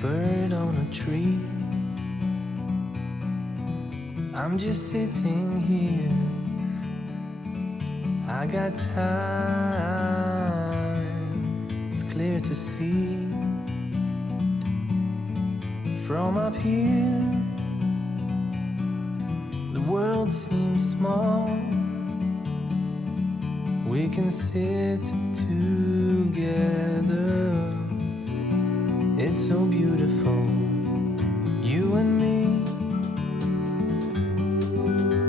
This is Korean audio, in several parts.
bird on a tree. I'm just sitting here. I got time. It's clear to see. From up here, the world seems small. We can sit together. It's so beautiful, you and me.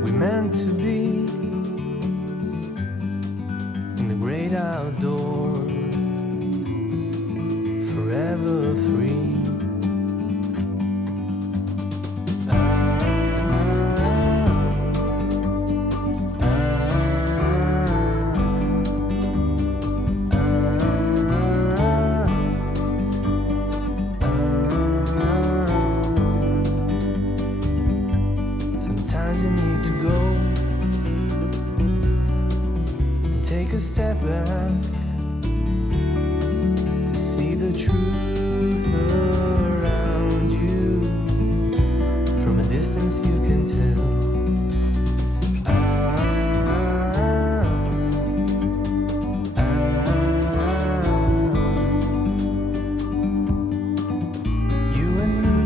We meant to be in the great outdoors, forever free. Sometimes you need to go and take a step back to see the truth around you. From a distance you can tell. You and me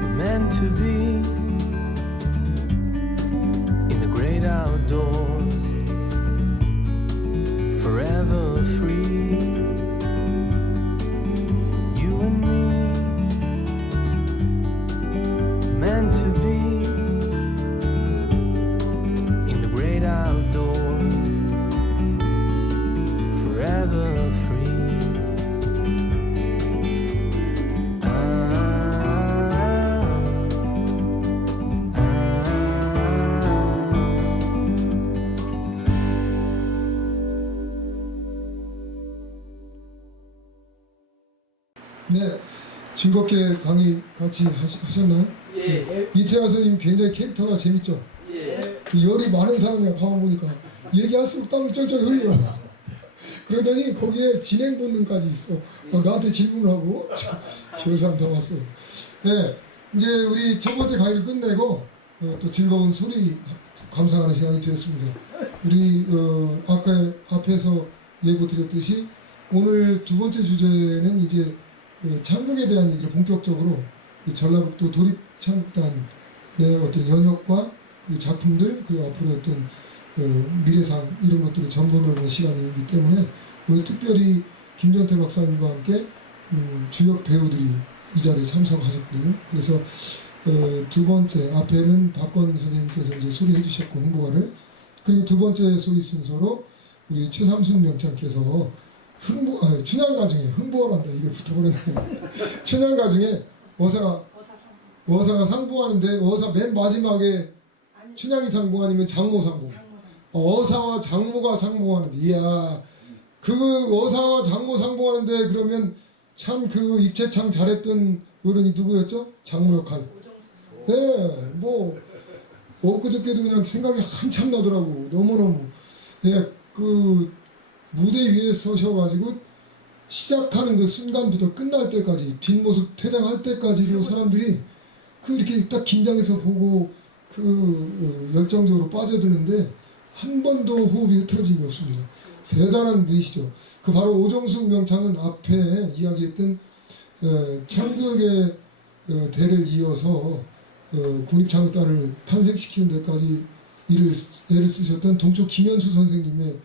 were meant to be in the great outdoors, forever free. You and me meant to be in the great outdoors, forever free. 네, 즐겁게 강의 같이 하셨나요? 예. 이태하 선생님 굉장히 캐릭터가 재밌죠? 예. 열이 많은 사람이야, 가만 보니까. 얘기할수록 땀이 쩔쩔 흘려. 그러더니 거기에 진행 본능까지 있어. 나한테 질문을 하고. 별 사람 다 왔어. 네, 이제 우리 첫 번째 강의를 끝내고 또 즐거운 소리 감상하는 시간이 되었습니다. 우리 아까 앞에서 예고 드렸듯이 오늘 두 번째 주제는 이제 창극에 대한 얘기를 본격적으로 전라북도 도립창극단의 어떤 연혁과 그리고 작품들 그리고 앞으로 어떤 미래상 이런 것들을 점검하는 시간이기 때문에 오늘 특별히 김전태 박사님과 함께 주역 배우들이 이 자리에 참석하셨거든요. 그래서 두 번째 앞에는 박건 선생님께서 이제 소리해 주셨고 홍보가를, 그리고 두 번째 소리 순서로 우리 최삼순 명창께서 춘향가 중에 흥보란다 이게 붙어버렸네. 춘향가 중에 어사가 상봉하는데 어사 맨 마지막에 춘향이 상봉 아니면 장모 상봉. 어사와 장모가 상봉하는데, 이야, 그 어사와 장모 상봉하는데 그러면 참 그 입체창 잘했던 어른이 누구였죠? 장모 역할. 네, 뭐 엊그저께도 그냥 생각이 한참 나더라고. 너무너무. 예, 그 무대 위에 서셔가지고 시작하는 그 순간부터 끝날 때까지 뒷모습 퇴장할 때까지도 사람들이 그 이렇게 딱 긴장해서 보고 그 열정적으로 빠져드는데 한 번도 호흡이 흐트러진 게 없습니다. 대단한 분이시죠. 그 바로 오정숙 명창은 앞에 이야기했던 창극의 대를 이어서 국립창극단을 탄생시키는 데까지 애를 쓰셨던 동초 김현수 선생님의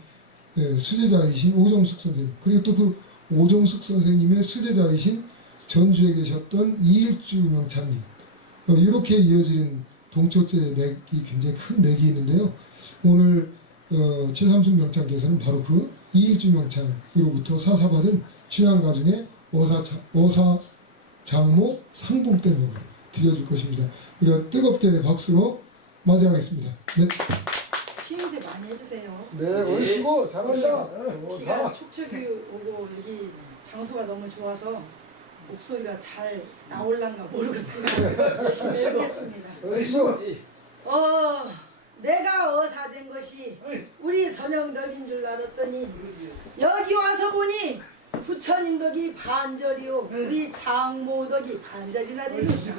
수제자이신 오정숙 선생님, 그리고 또 그 오정숙 선생님의 수제자이신 전주에 계셨던 이일주 명창님, 이렇게 이어지는 동초제 맥이 굉장히 큰 맥이 있는데요. 오늘 최삼순 명창께서는 바로 그 이일주 명창으로부터 사사받은 춘향가 중에 어사 장모 상봉 때문에 드려줄 것입니다. 우리가 뜨겁게 박수로 맞이하겠습니다. 네. 힘세 많이 해주세요. 네, 얼씨고 잘한다. 비가 촉촉이 오고 여기 장소가 너무 좋아서 목소리가 잘 나올란가 모르겠지만 열심히 해보겠습니다. 내가 어사된 것이 우리 선영덕인 줄 알았더니 여기 와서 보니 부처님 덕이 반절이요 우리 장모 덕이 반절이나 됩니다.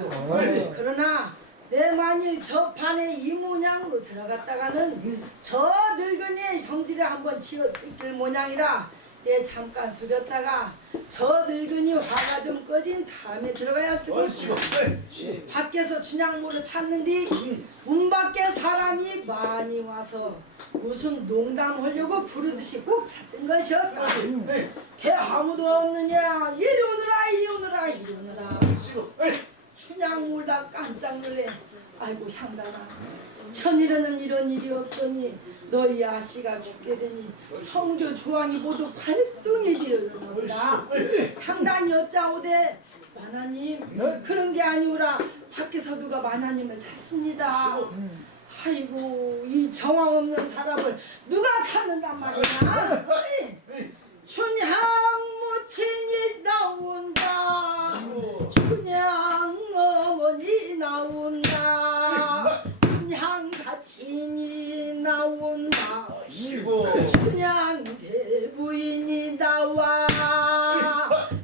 그러나 내 만일 저 판에 이 모양으로 들어갔다가는 저 늙은이의 성질에 한번 치어 뜯길 모양이라 내 잠깐 숙였다가 저 늙은이 화가 좀 꺼진 다음에 들어가야 쓰고 밖에서 춘향모를 찾는디 문 밖에 사람이 많이 와서 무슨 농담하려고 부르듯이 꼭 찾던 것이었다. 걔 아무도 없느냐 이리 오너라 이리 오너라 이리 오너라. 춘향 울다 깜짝 놀래. 아이고 향단아 천일에는 이런 일이 없더니 너희 아씨가 죽게 되니 성조 조항이 모두 발동이 되었노라. 향단이 어짜오되 만화님 그런 게 아니오라. 밖에서 누가 만화님을 찾습니다. 아이고 이 정황 없는 사람을 누가 찾는단 말이야. 춘향 모친이 나온다. 춘향 어머니 나온다. 춘향 자친이 나온다. 춘향 대부인이 나와.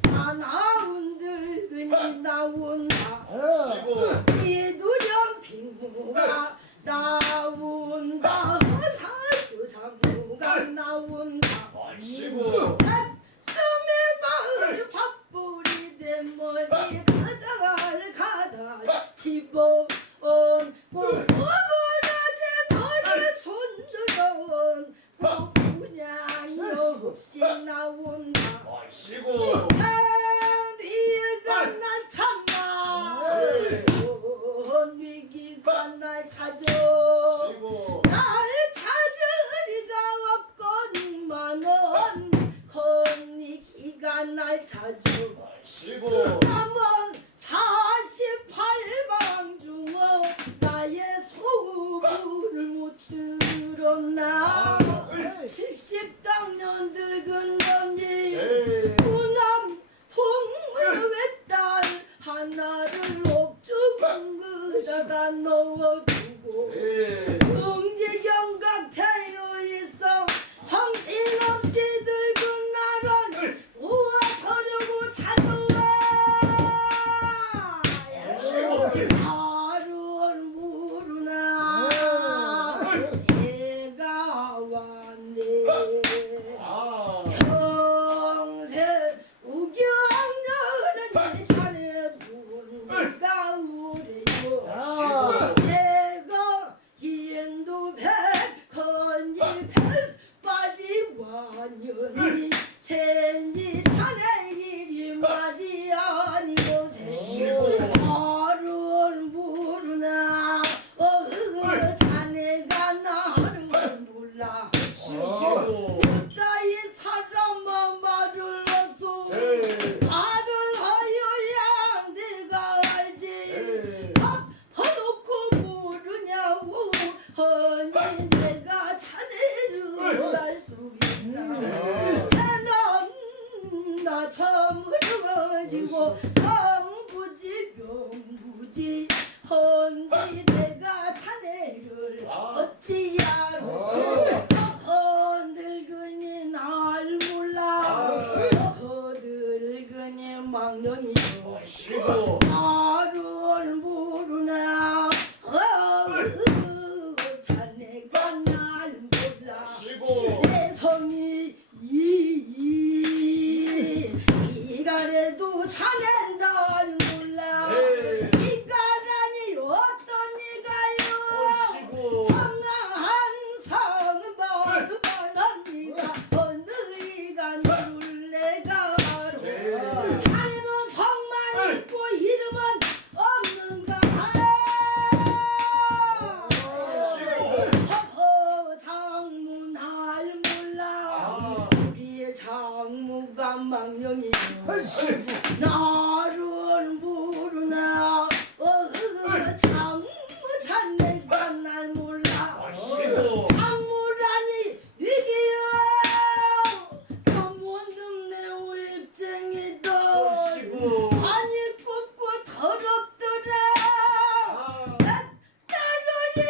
나나운 들근이 나온다. 이두령 빈무가 나온다. 사주 장무가 나온다. 숨이 마을 밥풀이 된 머리 가다 집어온 고부라지 너를 손들어온 고분양이 없이 나온다. 위기가 날 참아 위기가 날 찾아 날 찾으리가 없거니만은 건이기가 날 찾아 남은 48방 중어 나의 소문을 못 들었나. 70당년 늙은 놈이 무남 동물 외딸 하나를 옥죽은 그다가 넣어두고 응지경각 되어 있어 정신없이 늙은 나를 우아하려고 찾아와. 하루는 모르나 해가 왔네. 평생 우경녀는 자네 부르가 우래요. 새가 인도 백헌이 백발이 완연히天지 자네 일이 말이 아니오세. 하루는 모르나 자네가 나를 몰라. 따위 사람만 말을 하소. 말을 하여야 내가 알지. 덮어놓고 모르냐고 허니 내가 자네를 알 수 있나. 나 처음으로 가지고 성부지 명부지 헌디 내가 자네를 어찌 알아. 헌들근이 날 몰라. 헌들근이 망령이요 나를 모르나. 자네가 날 몰라. 내 성이 이가래도 자넨 날 몰라. 이가라니 어떤 이가요. 성한 성은 뻔한 이가 어느 이가 누굴 내가 알아. 자네는 성만 있고 이름은 없는가. 허허 장무 날 몰라. 우리의 장무가 망령이요 나를 모르나. 장무 자네가 날 몰라. 장무라니 위기여 장모는 내 오입쟁이다. 아니 굽고 더럽더라. 따르린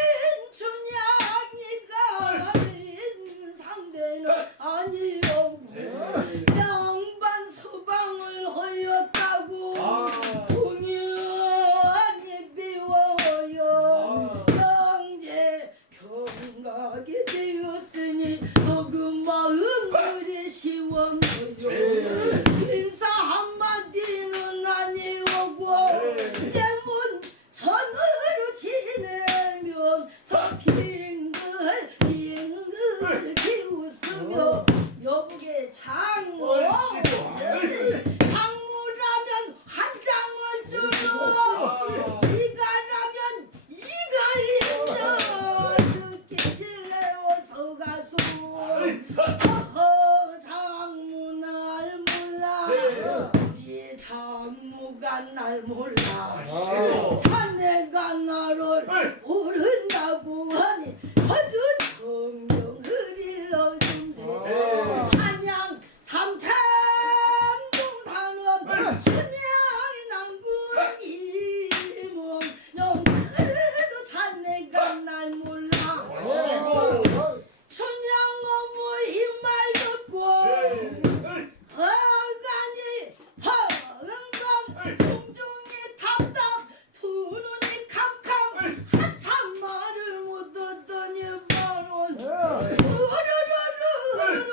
춘향이가 아닌 상대는 아니오. 양반 허였다고 공연이 비워요 영재 경각이 되었으니 너 그 마음 그리 쉬워요 인사 한마디는 아니오고 내 문 전으로 지내면 빙글 비웃으며 여보게 장모 장모라면 한 장을 주고 이가라면 이가 있냐 듣기 실례어서 가수 장모 날 몰라 우리 장모가 날 몰라 자네가 나를 모른다고 하니 거주 성경을 일러줌세 한양 삼천 동산은 춘향이 남군 이몸 영그래도 자네가 날 몰라 춘향 어머 이말 듣고 허가니 허응감 공중이 답답 두 눈이 캄캄 한참 말을 못 듣더니 바로 우르르르르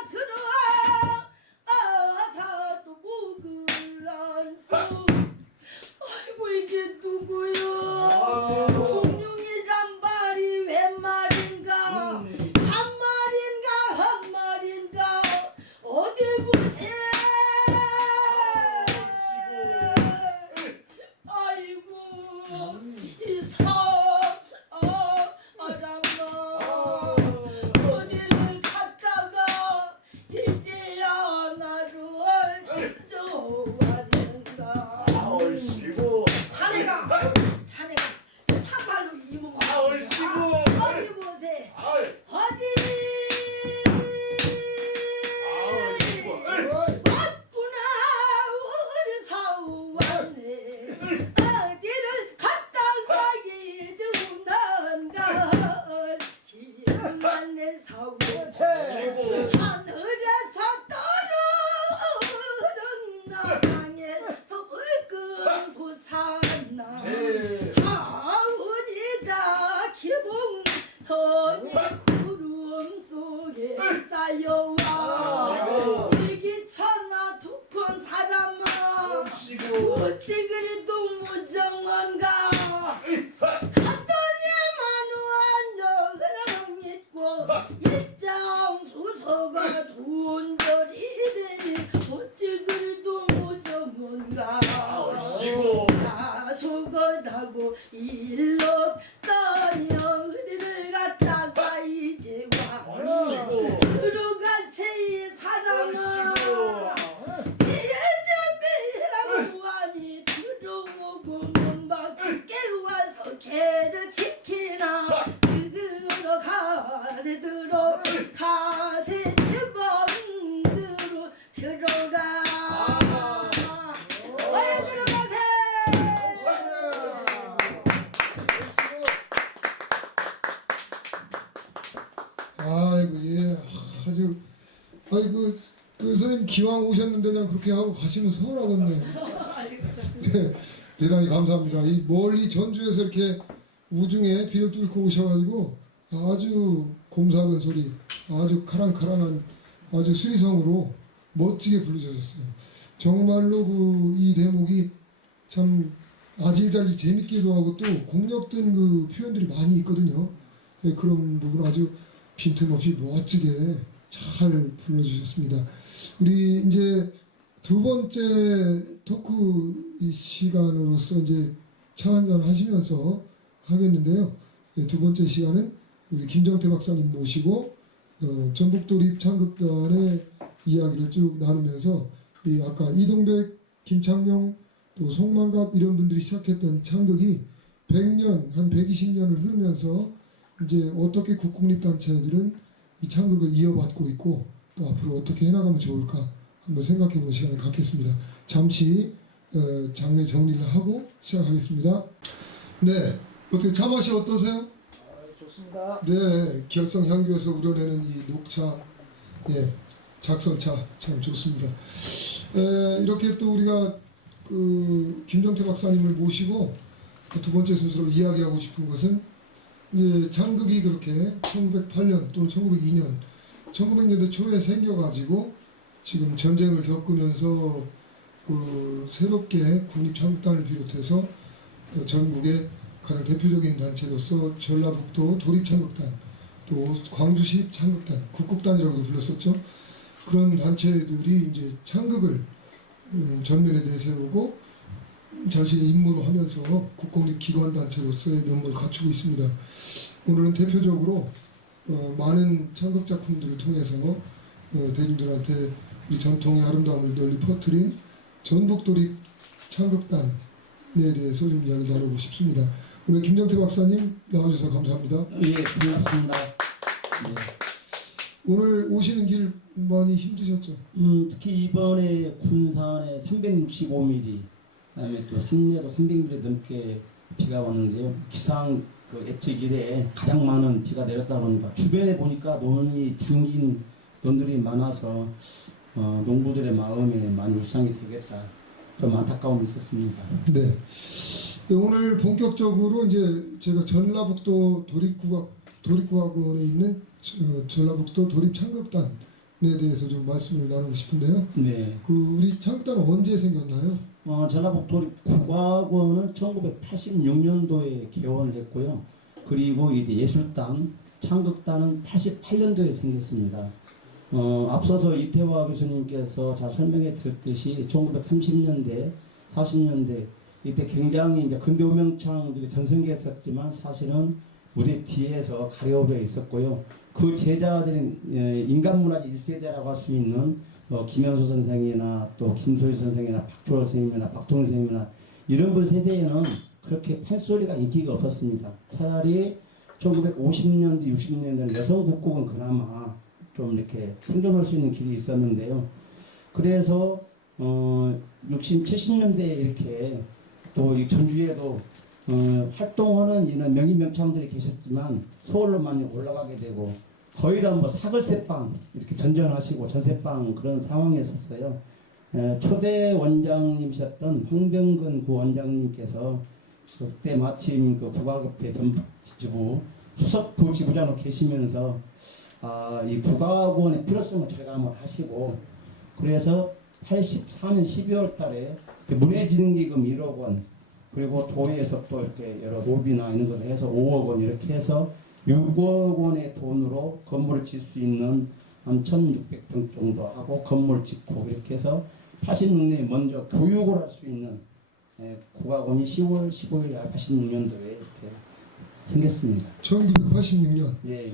달려들어와 아사도 목을 안고 아이고 이게 누구야 공룡이란 말이 웬 말인가 한 말인가 한 말인가 어디 보세 아이고 이 사람아 어디를 갔다가 이제야 나를 찾아왔는가 자네가 참말로 이몸 어디 보세 어디 왔구나 우리 사우 왔네 어디를 갔다가 잊어온단가 지금만 내 사우 하늘에서 떨어졌나 땅에서 불끈 솟았나 하은이다 기봉 더니 구름 속에 쌓여와 이기천나 두콘 사람아 어찌 그리도 무정한가 갔더니만 완전 있고 입장 수서가 돈절이 되니 어찌 그리도 무정한가 나서거다고 일로 떠녀 어디를 갔다가 이제 와 들어가세 이 사람아 예전이라고 하니 들어오고 문 밖에 와서 개를 지키나 들어가세 들어가세 방으로 들어가 왜 들어가세 아이고 예 아주 아이고 그 선생님 기왕 오셨는데 그냥 그렇게 하고 가시면 서운하겠네. 네, 대단히 감사합니다. 이 멀리 전주에서 이렇게 우중에 비를 뚫고 오셔가지고 아주 곰삭은 소리, 아주 카랑카랑한 아주 수리성으로 멋지게 부르셨어요. 정말로 그 이 대목이 참 아질자질 재밌기도 하고 또 공력된 그 표현들이 많이 있거든요. 네, 그런 부분 아주 빈틈없이 멋지게 잘 불러주셨습니다. 우리 이제 두 번째 토크 이 시간으로서 이제 차 한잔 하시면서 하겠는데요. 네, 두 번째 시간은 우리 김정태 박사님 모시고 전북도립창극단의 이야기를 쭉 나누면서 이 아까 이동백, 김창룡, 또 송만갑 이런 분들이 시작했던 창극이 100년, 한 120년을 흐르면서 이제 어떻게 국공립단체들은 이 창극을 이어받고 있고 또 앞으로 어떻게 해나가면 좋을까 한번 생각해보는 시간을 갖겠습니다. 잠시 장례 정리를 하고 시작하겠습니다. 네, 어떻게 차 맛이 어떠세요? 좋습니다. 네, 결성 향교에서 우려내는 이 녹차, 예, 작설차 참 좋습니다. 이렇게 또 우리가 그 김정태 박사님을 모시고 두 번째 순서로 이야기하고 싶은 것은 이제 창극이 그렇게 1908년 또는 1902년 1900년대 초에 생겨가지고 지금 전쟁을 겪으면서 새롭게 국립창극단을 비롯해서 전국의 가장 대표적인 단체로서 전라북도 도립창극단, 또 광주시 창극단, 국극단이라고도 불렀었죠. 그런 단체들이 이제 창극을 전면에 내세우고 자신의 임무로 하면서 국공립기관단체로서의 면모를 갖추고 있습니다. 오늘은 대표적으로 많은 창극 작품들을 통해서 대중들한테 이 전통의 아름다움을 널리 퍼뜨린 전북도립 창극단에 대해서 좀 이야기 나누고 싶습니다. 오늘 김정태 박사님 나와주셔서 감사합니다. 예, 고맙습니다. 네. 오늘 오시는 길 많이 힘드셨죠? 특히 이번에 군산에 365mm, 그다음에 또 삼내도 300mm 넘게 비가 왔는데요. 기상 그 예측 이래에 가장 많은 비가 내렸다 그러니까 주변에 보니까 논이 잠긴 논들이 많아서 농부들의 마음에 많이 울상이 되겠다. 좀 안타까움이 있었습니다. 네. 오늘 본격적으로 이제 제가 전라북도 도립국악원에 있는 전라북도 도립창극단에 대해서 좀 말씀을 나누고 싶은데요. 네. 우리 창극단은 언제 생겼나요? 전라북도 국악원은 1986년도에 개원을 했고요. 그리고 이제 예술단, 창극단은 88년도에 생겼습니다. 앞서서 이태화 교수님께서 잘 설명해 드렸듯이 1930년대, 40년대 이때 굉장히 이제 근대 오명창들이 전성기였었지만 사실은 무대 뒤에서 가려져 있었고요. 그 제자들인 인간문화재 1세대라고 할 수 있는 김현수 선생이나 또 김소희 선생이나 박주월 선생님이나 박동일 선생님이나 이런 분 세대에는 그렇게 판소리가 인기가 없었습니다. 차라리 1950년대, 60년대는 여성 국곡은 그나마 좀 이렇게 생존할 수 있는 길이 있었는데요. 그래서 60, 70년대에 이렇게 또 이 전주에도 활동하는 이런 명인명창들이 계셨지만 서울로 많이 올라가게 되고 거의 다 뭐 사글세빵 이렇게 전전하시고 전세빵 그런 상황이었었어요. 초대 원장님이셨던 황병근 구 원장님께서 그때 마침 그 국악협회 전북지부 수석부 지부장으로 계시면서 이 국악원의 필요성을 절감을 하시고 그래서 84년 12월 달에 문해진흥기금 1억 원 그리고 도에서 또 이렇게 여러 로비나 이런 것을 해서 5억 원 이렇게 해서 6억 원의 돈으로 건물을 질 수 있는 한 1600평 정도 하고 건물 짓고 이렇게 해서 86년에 먼저 교육을 할 수 있는 국악원이 10월 15일 86년도에 이렇게 생겼습니다. 1986년. 예.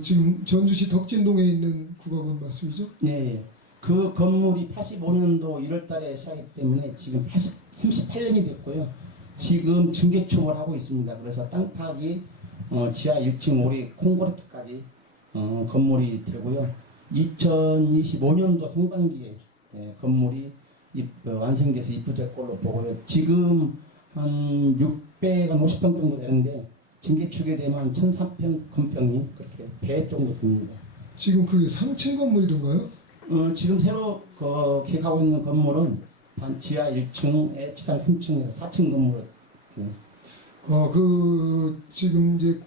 지금 전주시 덕진동에 있는 국악원 말씀이죠? 네. 그 건물이 85년도 1월 달에 시작했기 때문에 지금 38년이 됐고요. 지금 증개축을 하고 있습니다. 그래서 땅 파기 지하 1층 올해 콘크리트까지 건물이 되고요. 2025년도 상반기에 건물이 완성돼서 입주될 걸로 보고요. 지금 한 650평 정도 되는데 증개축에 되면 한 1,300평 건평이 그렇게 배 정도 됩니다. 지금 그게 3층 건물이던가요? 지금 새로 계획하고 있는 건물은 한 지하 1층에 지상 3층에서 4층 건물을. 지금 이제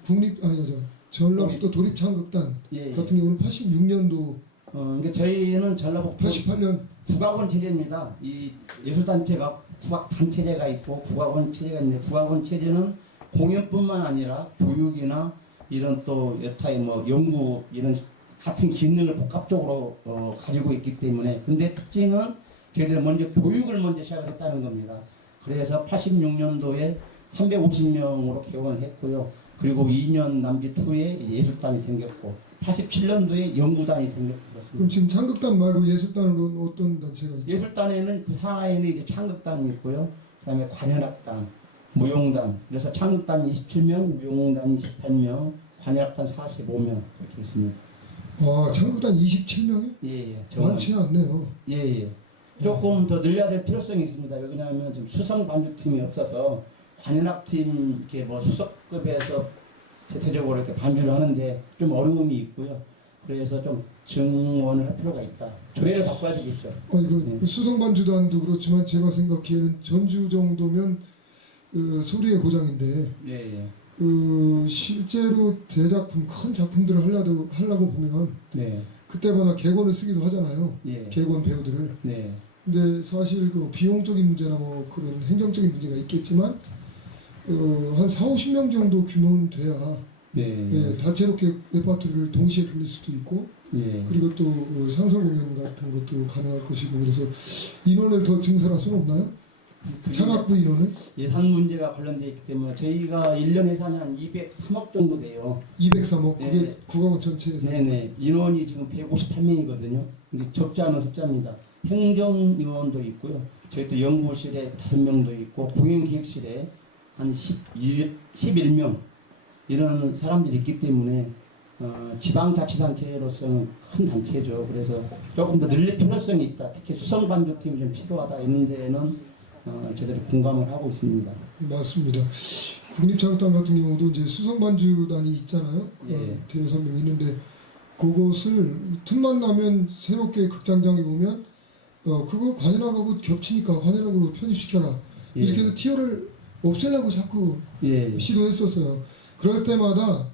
전라북도 도립창극단 예. 같은 경우는 86년도, 그러니까 저희는 전라북도 88년 국악원 체제입니다. 이 예술단체가 국악단체제가 있고 국악원 체제가 있는데 국악원 체제는 공연뿐만 아니라 교육이나 이런 또 여타의 뭐 연구 이런 같은 기능을 복합적으로 가지고 있기 때문에 근데 특징은 걔들은 먼저 교육을 먼저 시작을 했다는 겁니다. 그래서 86년도에 350명으로 개원을 했고요. 그리고 2년 남짓 후에 예술단이 생겼고 87년도에 연구단이 생겼고 그렇습니다. 그럼 지금 창극단 말고 예술단으로는 어떤 단체가 있죠? 예술단에는 그 상하에는 이제 창극단이 있고요. 그다음에 관현악단, 무용단. 그래서 창극단 27명, 무용단 28명, 관현악단 45명 그렇게 있습니다. 창극단 27명이? 예. 많지 않네요. 예. 조금 더 늘려야 될 필요성이 있습니다. 왜냐하면 지금 수성 반주팀이 없어서 관현악팀 이렇게 뭐 수석급에서 대체적으로 이렇게 반주를 하는데 좀 어려움이 있고요. 그래서 좀 증원을 할 필요가 있다. 조례를 바꿔야 되겠죠. 아니 그 네. 수성반주단도 그렇지만 제가 생각하기에는 전주 정도면 소리의 고장인데 네, 실제로 대작품 큰 작품들을 하려고 보면 네, 그때마다 객원을 쓰기도 하잖아요. 네, 객원 배우들을. 네, 근데 사실 그 비용적인 문제나 뭐 그런 행정적인 문제가 있겠지만 한 4, 50명 정도 규모는 돼야 네, 예, 다채롭게 레파토리를 동시에 돌릴 수도 있고 네. 그리고 또 상설 공연 같은 것도 가능할 것이고 그래서 인원을 더 증설할 수는 없나요? 창악부 인원을? 예산 문제가 관련되어 있기 때문에 저희가 1년 예산이 한 203억 정도 돼요. 203억 그게 네. 국가원 전체에서 네네. 인원이 지금 158명이거든요. 이게 적지 않은 숫자입니다. 행정위원도 있고요. 저희 또 연구실에 5명도 있고 공연기획실에 한 11명 이런 사람들이 있기 때문에 지방자치단체로서는 큰 단체죠. 그래서 조금 더 늘릴 필요성이 있다. 특히 수성반주팀이 좀 필요하다. 이런 데는 저희들이 공감을 하고 있습니다. 맞습니다. 국립창악단 같은 경우도 이제 수성반주단이 있잖아요. 예. 대여섯 명 있는데 그것을 틈만 나면 새롭게 극장장에 오면 그거 관현악하고 겹치니까 관현악으로 편입시켜라. 예. 이렇게 해서 티어를 없애려고 자꾸 예. 시도했었어요. 그럴 때마다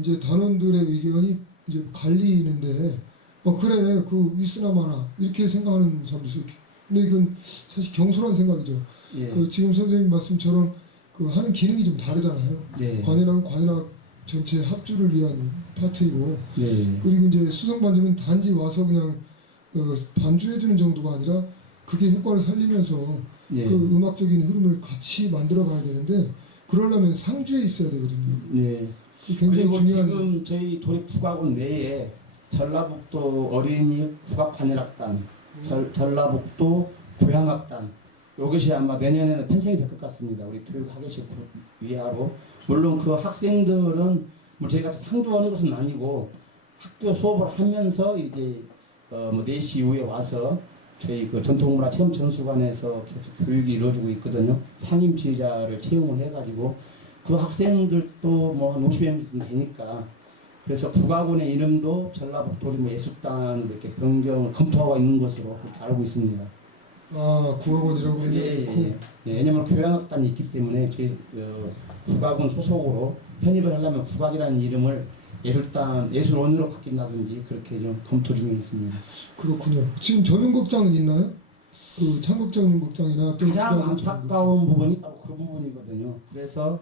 이제 단원들의 의견이 이제 갈리는데 그래 그 있으나마나 이렇게 생각하는 사람도 있어요. 근데 이건 사실 경솔한 생각이죠. 예. 지금 선생님 말씀처럼 하는 기능이 좀 다르잖아요. 네. 관현악은 관현악 전체 합주를 위한 파트이고 네. 그리고 이제 수성반주는 단지 와서 그냥 반주해주는 정도가 아니라 그게 효과를 살리면서 예. 그 음악적인 흐름을 같이 만들어 가야 되는데 그러려면 상주에 있어야 되거든요. 네. 굉장히 그리고 중요한 지금 저희 도립국악원 외에 전라북도 어린이 국악관현악단, 전라북도 교향악단 이것이 아마 내년에는 편성이 될 것 같습니다. 우리 교육하계실 위하로 물론 그 학생들은 뭐 저희가 상주하는 것은 아니고 학교 수업을 하면서 이제 뭐 4시 이후에 와서 저희 그 전통문화 체험 전수관에서 계속 교육이 이루어지고 있거든요. 상임 지휘자를 채용을 해가지고 그 학생들도 뭐 한 50명 정도 되니까 그래서 국악원의 이름도 전라북도 뭐 예술단으로 이렇게 변경을 검토하고 있는 것으로 그렇게 알고 있습니다. 국악원이라고 해야 예, 되고 예. 예, 왜냐면 교향악단이 있기 때문에 저희 국악원 소속으로 편입을 하려면 국악이라는 이름을 예술원으로 바뀐다든지 그렇게 좀 검토 중에 있습니다. 그렇군요. 지금 전용극장은 있나요? 그 창극장 연극장이나 또 가장 국악원 안타까운 부분이 바로 그 부분이거든요. 그래서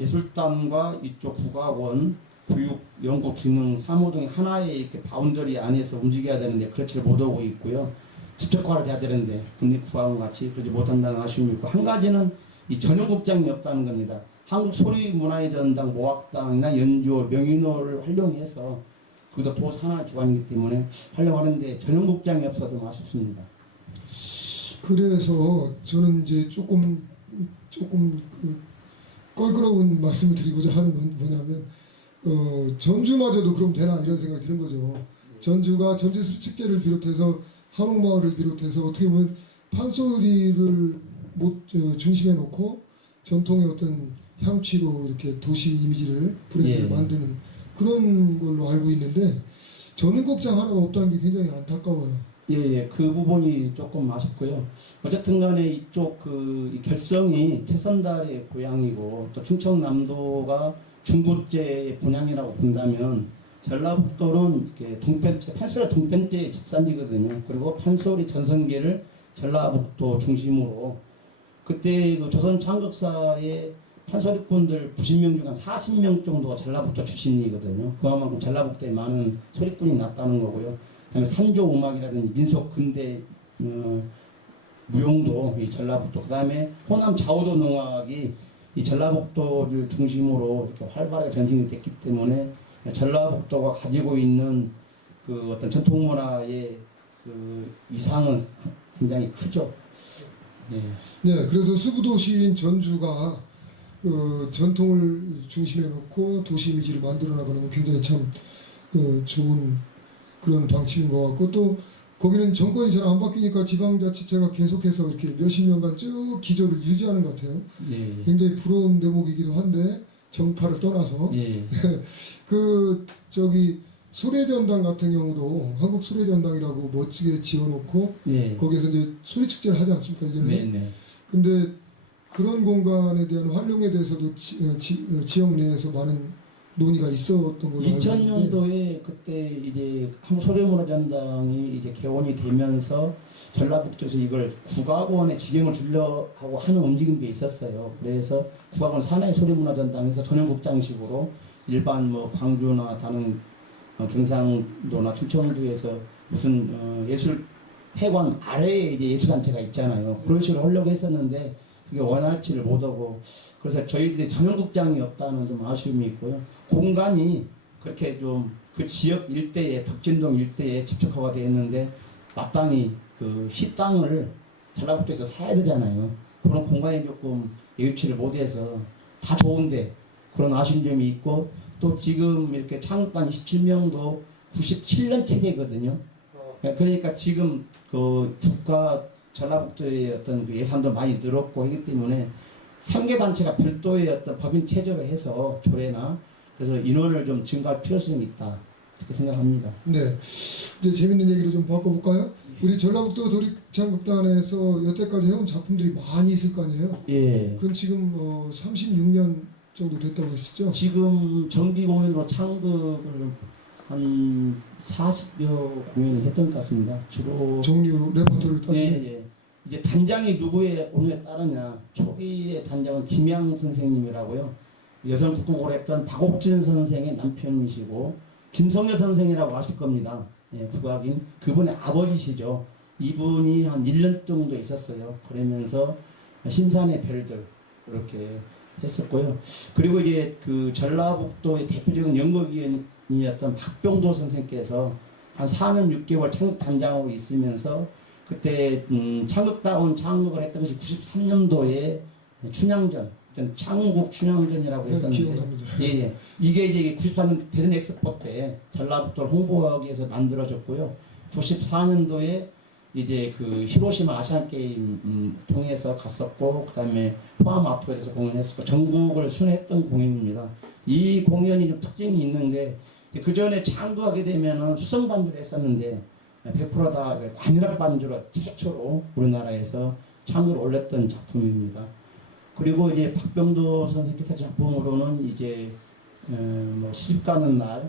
예술단과 이쪽 국악원 교육연구기능사무 등이 하나의 이렇게 바운더리 안에서 움직여야 되는데 그렇지를 못하고 있고요. 집적화를 해야 되는데 국립국악원 같이 그러지 못한다는 아쉬움이 있고 한 가지는 이 전용극장이 없다는 겁니다. 한국소리문화의 전당, 모악당이나 연주호, 명인호를 활용해서 그것도 도산하 기관이기 때문에 활용하는데 전용극장이 없어서 좀 아쉽습니다. 그래서 저는 이제 조금 껄끄러운 말씀을 드리고자 하는 건 뭐냐면 전주마저도 그럼 되나 이런 생각이 드는 거죠. 전주가 전지술축제를 비롯해서 한옥마을을 비롯해서 어떻게 보면 판소리를 중심에 놓고 전통의 어떤 향취로 이렇게 도시 이미지를 브랜드를 예. 만드는 그런 걸로 알고 있는데 전용극장 하나가 없다는 게 굉장히 안타까워요. 예, 그 부분이 조금 아쉽고요. 어쨌든 간에 이쪽 이 결성이 최선달의 고향이고 또 충청남도가 중고제의 본향이라고 본다면 전라북도는 이렇게 판소리 동편제의 집산지거든요. 그리고 판소리 전성기를 전라북도 중심으로 그때 그 조선 창극사의 판소리꾼들 90명 중 한 40명 정도가 전라북도 출신이거든요. 그만큼 전라북도에 많은 소리꾼이 났다는 거고요. 그다음에 산조 음악이라든지 민속 근대 무용도 이 전라북도, 그다음에 호남 좌우도 농악이 이 전라북도를 중심으로 이렇게 활발하게 전승이 됐기 때문에 전라북도가 가지고 있는 그 어떤 전통문화의 그 위상은 굉장히 크죠. 예. 네, 그래서 수부도시인 전주가 전통을 중심에 놓고 도시 이미지를 만들어 나가는 건 굉장히 참 좋은 그런 방침인 것 같고 또 거기는 정권이 잘 안 바뀌니까 지방자치체가 계속해서 이렇게 몇십 년간 쭉 기조를 유지하는 것 같아요. 예. 굉장히 부러운 대목이기도 한데 정파를 떠나서 예. 소래전당 같은 경우도 한국 소래전당이라고 멋지게 지어놓고 예. 거기에서 이제 소리축제를 하지 않습니까 이제는. 네네. 근데 그런 공간에 대한 활용에 대해서도 지역 내에서 많은 논의가 있었던 걸로 알고 있는데 2000년도에 그때 이제 한국소래문화전당이 이제 개원이 되면서 전라북도에서 이걸 국악원에 직영을 주려 하고 하는 움직임도 있었어요. 그래서 국악원 산하의 소래문화전당에서 전용극장식으로 일반 뭐 광주나 다른 경상도나 충청도에서 무슨 예술 회관 아래에 이제 예술단체가 있잖아요. 그런 식으로 하려고 했었는데 그게 원활치를 못하고 그래서 저희들이 전용극장이 없다는 좀 아쉬움이 있고요. 공간이 그렇게 좀 그 지역 일대에 덕진동 일대에 집적화가 되어 있는데 마땅히 그 시땅을 전라북도에서 사야 되잖아요. 그런 공간이 조금 예우치를 못해서 다 좋은데 그런 아쉬운 점이 있고 또 지금 이렇게 창업단 27명도 97년 체계거든요. 그러니까 지금 그 국가 전라북도의 어떤 그 예산도 많이 늘었고 하기 때문에 3개 단체가 별도의 어떤 법인 체제로 해서 조례나 그래서 인원을 좀 증가할 필요성이 있다 이렇게 생각합니다. 네, 이제 재밌는 얘기로 좀 바꿔볼까요? 우리 전라북도 도립창극단에서 여태까지 해온 작품들이 많이 있을 거 아니에요? 예. 그건 지금 36년 정도 됐다고 했었죠? 지금 정기 공연으로 창극을 한 40여 공연을 했던 것 같습니다. 주로 종류 레퍼토리를 따지면 예. 이제 단장이 누구의 공연에 따르냐. 초기의 단장은 김양 선생님이라고요. 여성 국국을 했던 박옥진 선생의 남편이시고 김성여 선생이라고 아실 겁니다. 예, 국악인 그분의 아버지시죠. 이분이 한 1년 정도 있었어요. 그러면서 심산의 별들 이렇게 했었고요. 그리고 이제 그 전라북도의 대표적인 연극위원이었던 박병도 선생께서 한 4년 6개월 창극 단장으로 있으면서 그때 창극다운 창극을 했던 것이 93년도에 춘향전, 창국 춘향전이라고 했었는데, 기억납니다. 예. 이게 이제 93년 대전 엑스포 때 전라북도를 홍보하기 위해서 만들어졌고요. 94년도에 이제 그 히로시마 아시안 게임 통해서 갔었고, 그다음에 포함 아트홀에서 공연했었고, 전국을 순회했던 공연입니다. 이 공연이 좀 특징이 있는 게 그 전에 창구하게 되면은 수성 반주를 했었는데 100%다 관현악 반주로 최초로 우리나라에서 창구를 올렸던 작품입니다. 그리고 이제 박병도 선생님께서 작품으로는 이제 뭐 시집 가는 날,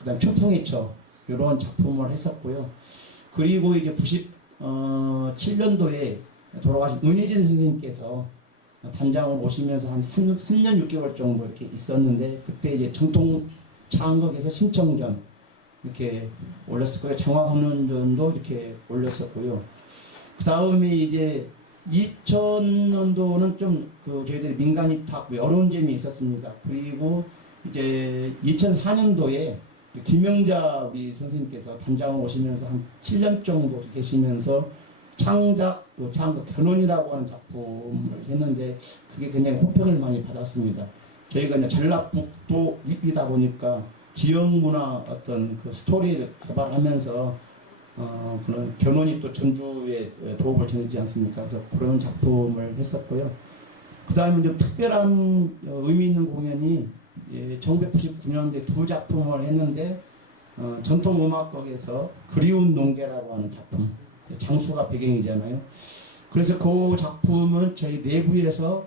그다음 추풍의 처 이런 작품을 했었고요. 그리고 이제 97년도에 돌아가신 은희진 선생님께서 단장을 오시면서 한 3년 6개월 정도 이렇게 있었는데 그때 이제 정통 창극에서 신청전 이렇게 올렸었고요. 장화훈련전도 이렇게 올렸었고요. 그 다음에 이제 2000년도는 좀 그 저희들이 민간 위탁 어려운 점이 있었습니다. 그리고 이제 2004년도에 김영자 우리 선생님께서 단장을 오시면서 한 7년 정도 계시면서 창작 창극 견원이라고 하는 작품을 했는데 그게 굉장히 호평을 많이 받았습니다. 저희가 이제 전라북도 윗이다 보니까 지역 문화 어떤 그 스토리를 개발하면서 그런 견원이 또 전주에 도움을 주지 않습니까? 그래서 그런 작품을 했었고요. 그 다음에 좀 특별한 의미 있는 공연이 1999년도에 두 작품을 했는데 전통음악극에서 그리운 농계라고 하는 작품, 장수가 배경이잖아요. 그래서 그 작품은 저희 내부에서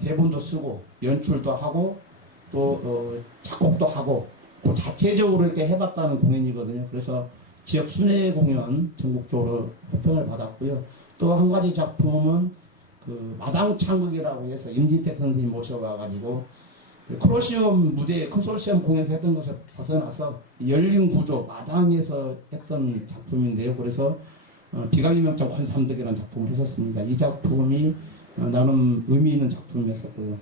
대본도 쓰고 연출도 하고 또 작곡도 하고 그 자체적으로 이렇게 해봤다는 공연이거든요. 그래서 지역 순회 공연 전국적으로 호평을 받았고요. 또 한 가지 작품은 그 마당 창극이라고 해서 임진택 선생님 모셔와가지고 콜로시움 무대 컨소시엄 공연에서 했던 것을 벗어나서 열린 구조 마당에서 했던 작품인데요. 그래서 비가비명장 관삼덕이라는 작품을 했었습니다. 이 작품이 나름 의미 있는 작품이었었고요.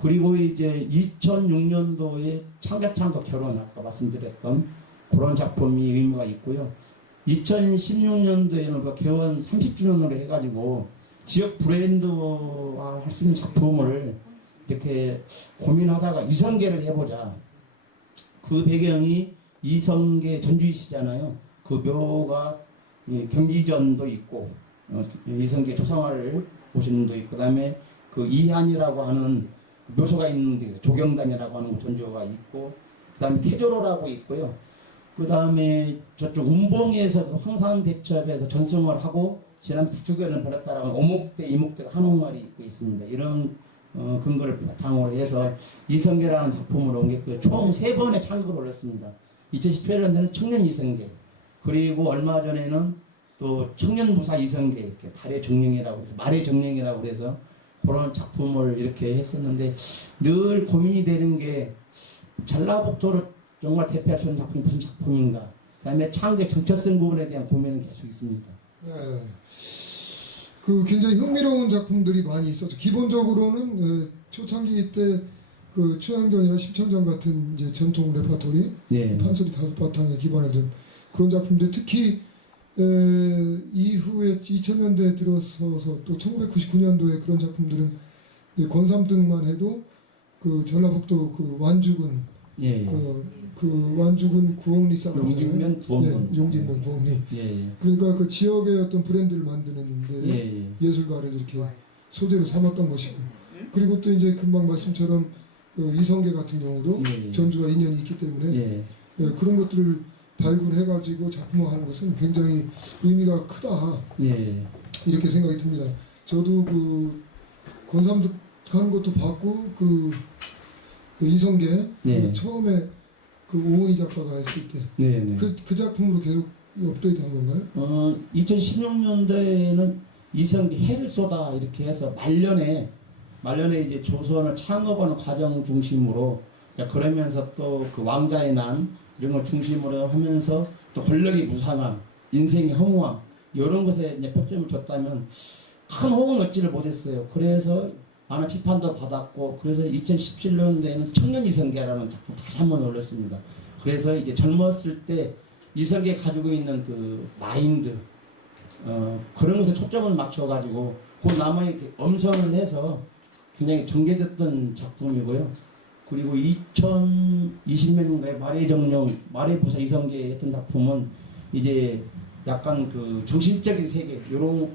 그리고 이제 2006년도에 창작창극 결혼 아까 말씀드렸던 그런 작품이 의미가 있고요. 2016년도에는 그 개원 30주년으로 해가지고 지역 브랜드화 할 수 있는 작품을 이렇게 고민하다가 이성계를 해보자. 그 배경이 이성계 전주이시잖아요. 그 묘가 경기전도 있고 이성계 조상화를 보시는 도 있고 그다음에 그 이한이라고 하는 묘소가 있는 데 조경단이라고 하는 전주가 있고 그다음에 태조로라고 있고요. 그 다음에 저쪽 운봉에서 황산대첩에서 전승을 하고 지난 주교를 벌였다라는 오목대, 이목대가 한옥말이 있고 있습니다. 이런 근거를 바탕으로 해서 이성계라는 작품을 옮겼고요. 총 3번의 창극을 올렸습니다. 2018년도에는 청년 이성계, 그리고 얼마 전에는 또 청년부사 이성계, 이렇게 달의 정령이라고 해서 말의 정령이라고 해서 그런 작품을 이렇게 했었는데 늘 고민이 되는 게 전라북도를 정말 대표할 수 있는 작품이 무슨 작품인가, 그 다음에 창극의 정체성 부분에 대한 고민은 계속 있습니다. 네. 그 굉장히 흥미로운 작품들이 많이 있었죠. 기본적으로는 초창기 때 그 춘향전이나 십청전 같은 이제 전통 레파토리, 네. 판소리 5바탕에 기반한 그런 작품들, 특히 이후에 2000년대에 들어서서 또 1999년도에 그런 작품들은 권삼등만 해도 그 전라북도 그 완주군, 예. 그 완주군 구옥리 사람, 용진면 구원문. 예, 용진면 구옥리. 예. 그러니까 그 지역의 어떤 브랜드를 만드는데 예. 예술가를 이렇게 소재로 삼았던 것이고, 그리고 또 이제 금방 말씀처럼 이성계 같은 경우도 예. 전주와 인연이 있기 때문에 예. 그런 것들을 발굴해가지고 작품화하는 것은 굉장히 의미가 크다, 예. 이렇게 생각이 듭니다. 저도 그 권삼득하는 것도 봤고 그 이성계 예. 처음에 그 오은희 작가가 했을 때 네. 그 작품으로 계속 업데이트한 건가요? 2016년도에는 이성계 해를 쏟아 이렇게 해서 말년에 이제 조선을 창업하는 과정 중심으로, 그러면서 또 그 왕자의 난 이런 걸 중심으로 하면서 또 권력의 무상함, 인생의 허무함 이런 것에 이제 표점을 줬다면 큰 호응을 얻지를 못했어요. 그래서 많은 비판도 받았고, 그래서 2017년도에는 청년 이성계라는 작품 다시 한번 올렸습니다. 그래서 이제 젊었을 때 이성계 가지고 있는 그 마인드, 그런 것에 초점을 맞춰가지고 그 남의 엄선을 해서 굉장히 전개됐던 작품이고요. 그리고 2020년도에 말의 정령, 말의 부사 이성계 했던 작품은 이제 약간 그 정신적인 세계, 이런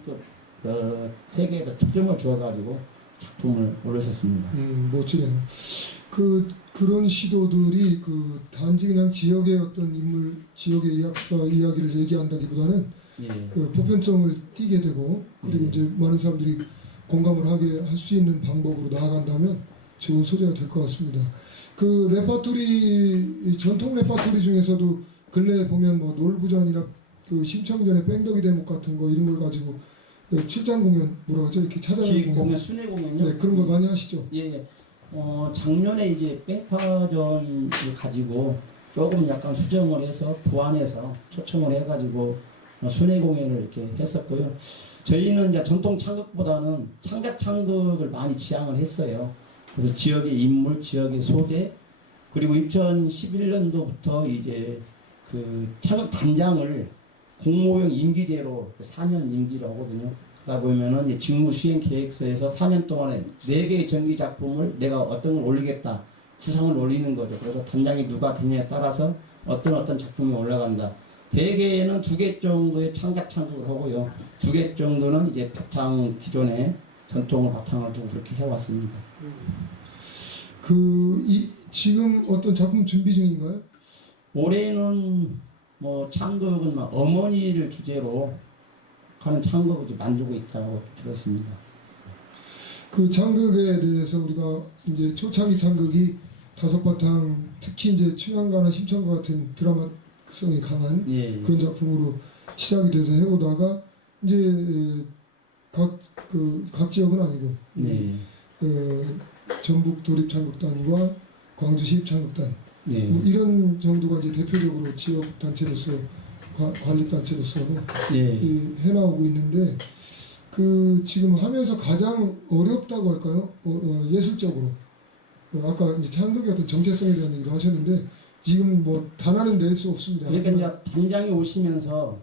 세계에다 초점을 주어가지고 작품을 올렸었습니다. 멋지네요. 그런 시도들이 그 단지 그냥 지역의 어떤 인물, 지역의 이야기사 이야기를 얘기한다기보다는 예. 그 보편성을 띠게 되고, 그리고 예. 이제 많은 사람들이 공감을 하게 할 수 있는 방법으로 나아간다면 좋은 소재가 될 것 같습니다. 그 레파토리, 전통 레파토리 중에서도 근래에 보면 뭐 놀부전이나 그 심청전의 뺑덕이 대목 같은 거 이런 걸 가지고 출장 공연, 뭐라고 하죠? 이렇게 찾아가는 기획 공연, 공연, 순회 공연요. 네, 그런 걸 많이 하시죠. 예. 작년에 이제 뺑파전을 가지고 조금 약간 수정을 해서 부안해서 초청을 해가지고 순회 공연을 이렇게 했었고요. 저희는 이제 전통 창극보다는 창작 창극을 많이 지향을 했어요. 그래서 지역의 인물, 지역의 소재, 그리고 2011년도부터 이제 그 창극 단장을 공모형 임기제로 4년 임기로 하거든요. 그러다 보면은 이제 직무 수행 계획서에서 4년 동안에 4개의 전기 작품을 내가 어떤 걸 올리겠다, 구상을 올리는 거죠. 그래서 단장이 누가 되냐에 따라서 어떤 작품이 올라간다. 대개는 2개 정도의 창작 창극을 하고요. 2개 정도는 이제 바탕, 기존의 전통을 바탕으로 두고 그렇게 해왔습니다. 지금 어떤 작품 준비 중인가요? 올해는 뭐 창극은 막 어머니를 주제로 하는 창극을 이제 만들고 있다고 들었습니다. 그 창극에 대해서 우리가 이제 초창기 창극이 5바탕, 특히 이제 춘향가나 심청가 같은 드라마성이 강한 예. 그런 작품으로 시작이 돼서 해오다가 이제 각 지역은 아니고 네. 전북 도립창극단과 광주 시립창극단 네. 뭐 이런 정도가 이제 대표적으로 지역 단체로서 관립 단체로서 네. 해나오고 있는데, 그 지금 하면서 가장 어렵다고 할까요? 예술적으로 아까 이제 창극의 어떤 정체성에 대한 얘기도 하셨는데 지금 뭐 단안은 낼 수 없습니다. 그러니까 이제 단장이 오시면서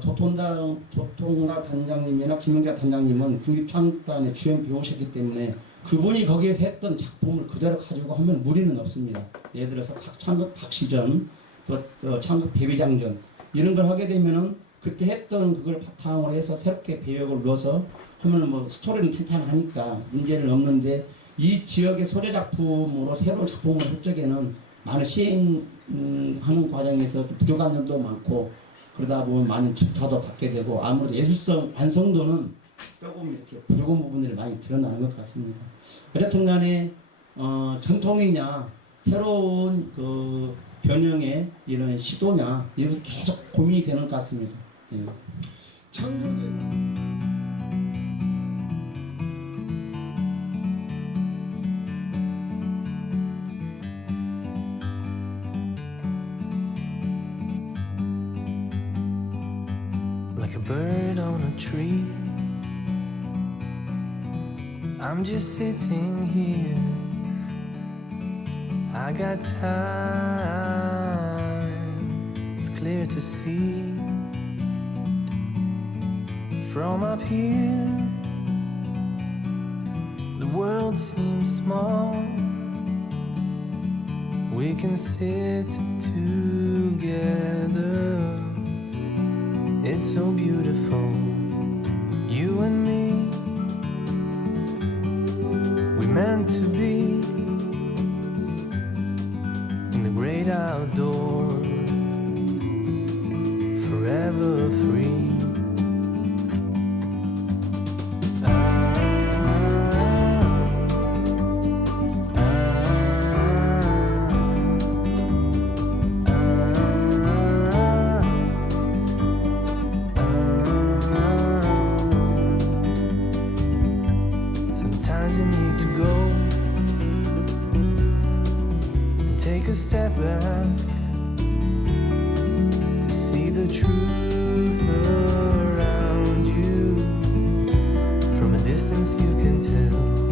조통가 단장님이나 김영자 단장님은 국립창극단의 주연 배우셨기 때문에 그분이 거기에서 했던 작품을 그대로 가지고 하면 무리는 없습니다. 예를 들어서 박창극 박시전, 또 창극 배비장전 이런 걸 하게 되면은 그때 했던 그걸 바탕으로 해서 새롭게 배역을 넣어서 하면 뭐 스토리는 탄탄하니까 문제는 없는데, 이 지역의 소재 작품으로 새로운 작품을 할 적에는 많은 시행하는 과정에서 또 부족한 점도 많고 그러다 보면 많은 질타도 받게 되고 아무래도 예술성 완성도는 조금 이렇게 부족한 부분들이 많이 드러나는 것 같습니다. 어쨌든 간에 전통이냐 새로운 그 변형의 이런 시도냐 이것서 계속 고민이 되는 것 같습니다. 예. 창조의 like a bird on a tree. I'm just sitting here. I got time. It's clear to see from up here. The world seems small. We can sit together. It's so beautiful, you and me. We meant to be in the great outdoors, forever free. Sometimes you need to go and take a step back to see the truth around you. From a distance you can tell